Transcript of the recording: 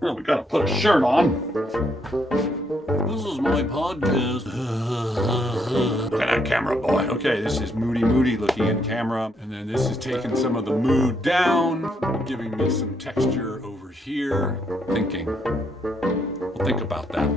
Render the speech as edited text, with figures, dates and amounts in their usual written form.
Well, we gotta put a shirt on. This is my podcast. Look at that camera, boy. Okay, this is Moody looking in camera. And then this is taking some of the mood down, giving me some texture over here. Thinking. We'll think about that.